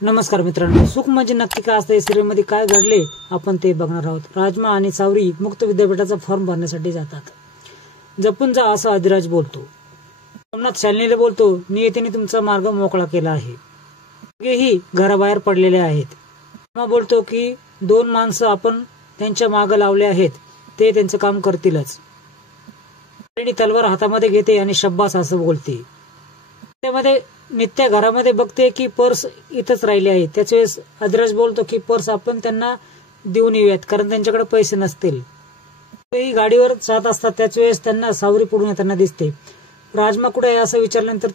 नमस्कार मित्रांनो, सुख म्हणजे नक्की काय असतं या सिरियलमध्ये काय घडले आपण ते बघणार आहोत. राजमा आणि सावरी मुक्त विद्यापीठाचा फॉर्म भरण्यासाठी जातात. जपून जा असं अधिराज बोलतो. सोमनाथ शालिनीला बोलतो, नियतीने तुमचा मार्ग मोकळा केला आहे. दोघेही घराबाहेर पडलेले आहेत. राजमा बोलतो की 2 माणसं आपण त्यांच्या मागे लावले आहेत, ते त्यांचं काम करतीलच. शालिनी तलवार हातामध्ये घेते आणि शब्बास असं बोलते. त्यामध्ये नित्या घरामध्ये बघते की पर्स इथंच राहिली आहे. त्याच वेळेस अधिराज बोलतो की पर्स आपण त्यांना देऊन येऊयात, कारण त्यांच्याकडे पैसे नसतील. तेही गाडीवर जात असतात. त्याच वेळेस त्यांना सावरी पडून येताना दिसते. राजमा कुठे आहे असं विचारल्यानंतर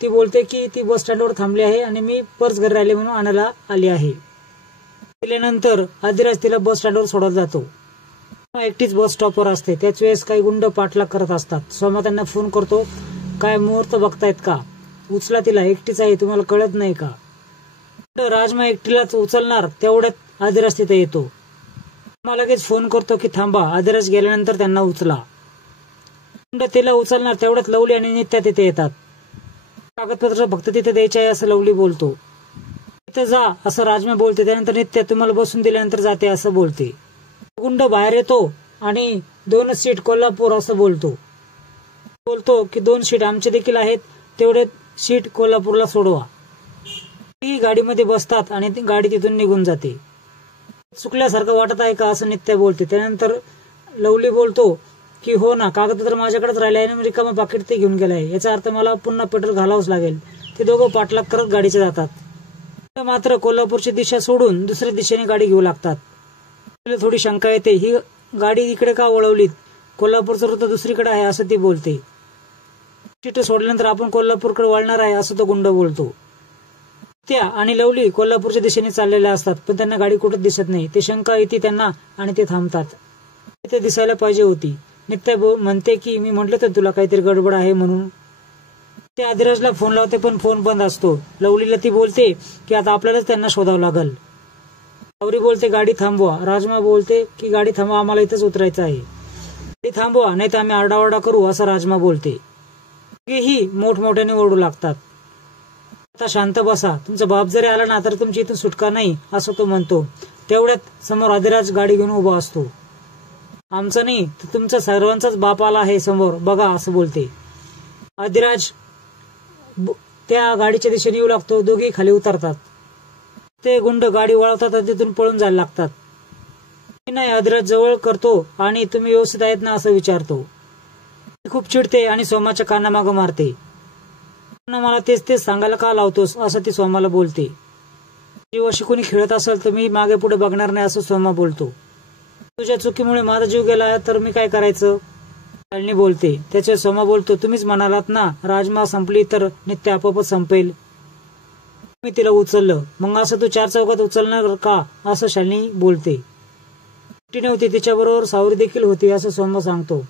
ती बोलते की ती बस स्टँडवर थांबली आहे आणि मी पर्स घरी राहिले म्हणून आणायला आली आहे. गेल्यानंतर अधिराज तिला बस स्टँडवर सोडत जातो. एकटीच बस स्टॉपवर असते. त्याच वेळेस काही गुंड पाठलाग करत असतात. सोमा त्यांना फोन करतो, काय मुहूर्त बघतायत का, उचला तिला, एकटीच आहे, तुम्हाला कळत नाही का. राजमा एकटीलाच उचलणार तेवढ्यात अधिराज तिथे येतो. मला लगेच फोन करतो की थांबा. अधिराज गेल्यानंतर त्यांना उचला. तिला उचलणार तेवढ्यात लवली आणि नित्या तिथे येतात. कागदपत्र फक्त तिथे द्यायचे आहे असं लवली बोलतो. तिथे जा असं राजमा बोलते. त्यानंतर नित्या तुम्हाला बसून दिल्यानंतर जाते असं बोलते. गुंड बाहेर येतो आणि 2 सीट कोल्हापूर असं बोलतो की 2 सीट आमचे देखील आहेत, तेवढे सीट कोल्हापूरला सोडवा. ती गाडीमध्ये बसतात आणि ती गाडी तिथून निघून जाते. चुकल्यासारखं वाटत आहे का असं नित्या बोलते. त्यानंतर लवली बोलतो की हो ना, कागदपत्र माझ्याकडेच राहिले आहे आणि रिकामा पाकिट ते घेऊन गेलाय, याचा अर्थ मला पुन्हा पेट्रोल घालावंच लागेल. ते दोघं पाठलाग करत गाडीचे जातात. मात्र कोल्हापूरची दिशा सोडून दुसऱ्या दिशेने गाडी घेऊ लागतात. थोडी शंका येते, ही गाडी इकडे का वळवलीत, कोल्हापूरचं रस्ता दुसरीकडे आहे असं ती बोलते. सीट सोडल्यानंतर आपण कोल्हापूरकडे वळणार आहे असं तो गुंड बोलतो. त्या आणि लवली कोल्हापूरच्या दिशेने चाललेल्या असतात, पण त्यांना गाडी कुठे दिसत नाही. ते शंका येते त्यांना आणि ते थांबतात. ते दिसायला पाहिजे होती. नित्या म्हणते की मी म्हटलं तर तुला काहीतरी गडबड आहे म्हणून. ते अधिराजला फोन लावते पण फोन बंद असतो. लवलीला ती बोलते की आता आपल्यालाच त्यांना शोधावं लागल. सावरी बोलते गाडी थांबवा. राजमा बोलते की गाडी थांबवा, आम्हाला इथंच उतरायचं आहे. गाडी थांबवा नाही तर आम्ही आरडाओरडा करू असं राजमा बोलते. ही मोठमोठ्याने ओरडू लागतात. आता शांत बसा, तुमचा बाप जरी आला ना तर तुमची इथून सुटका नाही असं तो म्हणतो. तेवढ्यात समोर अधिराज गाडी घेऊन उभा असतो. आमचं नाही तर तुमचा सर्वांचाच बाप आला आहे समोर बघा असं बोलते. अधिराज त्या गाडीच्या दिशेने येऊ लागतो. दोघेही खाली उतरतात. ते गुंड गाडी वळवतात आणि तिथून पळून जायला लागतात. नाही, अधिराज जवळ करतो आणि तुम्ही व्यवस्थित आहेत ना असं विचारतो. खूप चिडते आणि सोमाच्या कानामागं मारते. मला तेच सांगायला का लावतोस असं ती सोमाला बोलते. जीवाशी कोणी खेळत असेल तर मी मागे पुढे बघणार नाही असं सोमा बोलतो. तुझ्या चुकीमुळे माझा जीव गेला तर मी काय करायचं, शालिनी बोलते. त्याचे सोमा बोलतो, तुम्हीच म्हणालात ना राजमा संपली तर नित्य आपोआपच संपेल. मी तिला उचललं, मग असं तू 4 चौकात उचलणार का असं शालिनी बोलते. नव्हती, तिच्याबरोबर सावरी देखील होती असं सोमा सांगतो.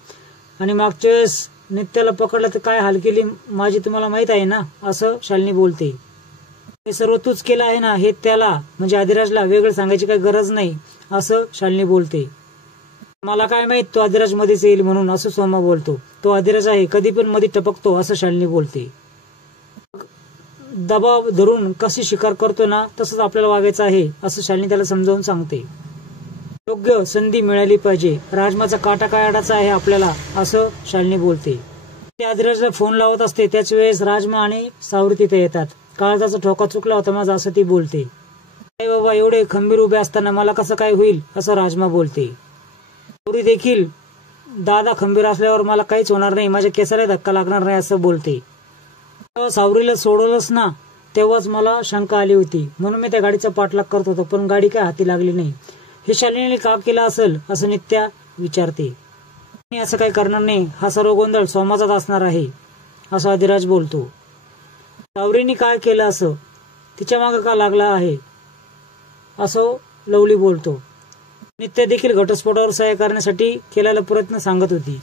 आणि मागच्या वेळेस नित्याला पकडलं तर काय हाल केली माझी तुम्हाला माहित आहे ना असं शालिनी बोलते. हे सर्व तूच केलं आहे ना, हे त्याला म्हणजे अधिराजला वेगळं सांगायची काही गरज नाही असं शालिनी बोलते. मला काय माहित तो अधिराज मध्येच येईल म्हणून असं सोमा बोलतो. तो अधिराज आहे, कधी पण मध्ये टपकतो असं शालिनी बोलते. दबाव धरून कशी शिकार करतो ना तसंच आपल्याला वागायचं आहे असं शालिनी त्याला समजावून सांगते. योग्य संधी मिळाली पाहिजे, राजमाचा काटा काय अडाचा आहे आपल्याला असं शालिनी बोलते. ते अधिराजला फोन लावत असते. त्याच वेळेस राजमा आणि सावरी तिथे येतात. काळजाचा ठोका चुकला होता माझा असं ती बोलते. काय बाबा, एवढे खंबीर उभे असताना मला कसं काय होईल असं राजमा बोलते. सावरी देखील दादा खंबीर असल्यावर मला काहीच होणार नाही, माझ्या केसाला धक्का लागणार नाही असं बोलते. सावरीला सोडवलंच ना तेव्हाच मला शंका आली होती, म्हणून मी त्या गाडीचा पाठलाग करत होतो, पण गाडी काय हाती लागली नाही. हे शालिनीने का केलं असेल असं नित्या विचारते. मी असं काही करणार नाही, हा सर्व गोंधळ सोमाचाच असणार आहे असं अधिराज बोलतो. सावरीने काय केलं असं, तिच्या मागे का लागला आहे असं लवली बोलतो. नित्या देखील घटस्फोटावर सहाय्य करण्यासाठी केलेला प्रयत्न सांगत होती.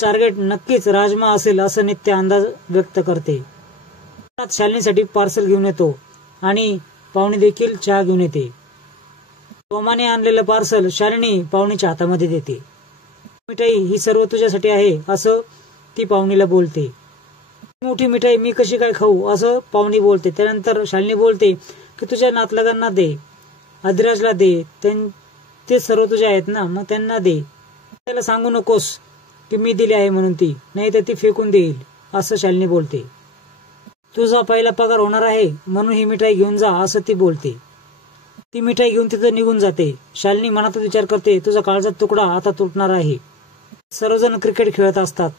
टार्गेट नक्कीच राजमा असेल असं नित्या अंदाज व्यक्त करते. शालिनीसाठी पार्सल घेऊन येतो आणि पाहुणी देखील चहा घेऊन येते. सोमाने आणलेलं पार्सल शालिनी पाहुणीच्या हातामध्ये देते. मिठाई ही सर्व तुझ्यासाठी आहे असं ती पाहुणीला बोलते. मोठी मिठाई मी कशी काय खाऊ असं पाहुणी बोलते. त्यानंतर शालिनी बोलते, की तुझ्या नातलगांना दे, अधिराजला दे, ते सर्व तुझे आहेत ना, मग त्यांना दे. त्याला सांगू नकोस की मी दिली आहे म्हणून ती, नाही तर ती फेकून देईल, असं शालिनी बोलते. तुझा पहिला पगार होणार आहे म्हणून ही मिठाई घेऊन जा, असं ती बोलते. ती मिठाई घेऊन तिथं निघून जाते. शालिनी मनातच विचार करते, तुझा काळजाचा तुकडा आता तुटणार आहे. सर्वजण क्रिकेट खेळत असतात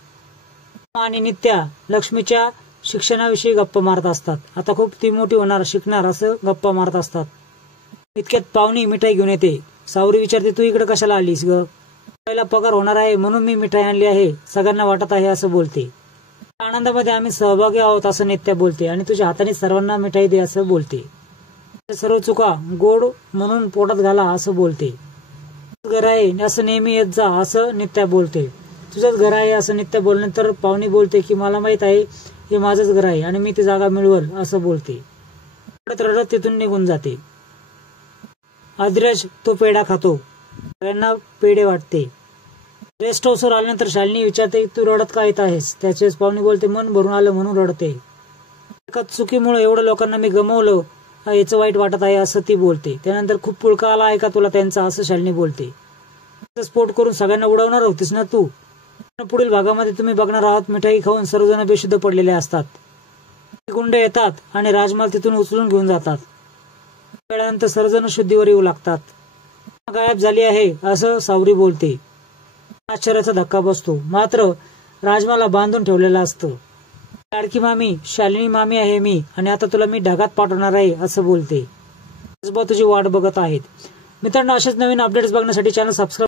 आणि नित्या लक्ष्मीच्या शिक्षणाविषयी गप्पा मारत असतात. आता खूप ती मोठी होणार, शिकणार, असं गप्पा मारत असतात. इतक्यात पाहुणी मिठाई घेऊन येते. सावरी विचारते, तू इकडे कशाला आलीस ग? पहिला पगार होणार आहे म्हणून मी मिठाई आणली आहे, सगळ्यांना वाटत आहे, असं बोलते. आनंदामध्ये आम्ही सहभागी आहोत असं नित्या बोलते आणि तुझ्या हाताने सर्वांना मिठाई दे असं बोलते. सर्व चुका गोड म्हणून पोटात घाला असं बोलते. घर आहे असं नेहमी येत जा असं नित्या बोलते. तुझंच घर आहे असं नित्या बोलल्यानंतर पाहुणी बोलते की मला माहित आहे हे माझंच घर आहे आणि मी ती जागा मिळवल असं बोलते. रडत रडत तिथून निघून जाते. अधिराज तो पेढा खातो. सगळ्यांना पेढे वाटते. रेस्ट हाऊसवर आल्यानंतर शालिनी विचारते, तू रडत का येत आहेस? त्याचेच पाहुणी बोलते, मन भरून आलं म्हणून रडते. एका चुकीमुळे एवढ्या लोकांना मी गमावलं, याचं वाईट वाटत आहे असं ती बोलते. त्यानंतर खूप पुळका आला आहे का तुला त्यांचा, असं शालिनी बोलते. स्फोट करून सगळ्यांना उडवणार होतीस ना तू. पुढील भागामध्ये तुम्ही बघणार आहात, मिठाई खाऊन सर्वजण बेशुद्ध पडलेले असतात. गुंड येतात आणि राजमाल तिथून उचलून घेऊन जातात. वेळानंतर सर्वजण शुद्धीवर येऊ लागतात. गायब झाली आहे असं सावरी बोलते. आश्चर्याचा धक्का बसतो. मात्र राजमाला बांधून ठेवलेलं असतं. लाडकी मामी, शालिनी मामी आहे मी आणि आता तुला मी ढगात पाठवणार आहे असं बोलते. तुझी वाट बघत आहेत. मित्रांनो, असेच नवीन अपडेट्स बघण्यासाठी चॅनल सबस्क्राईब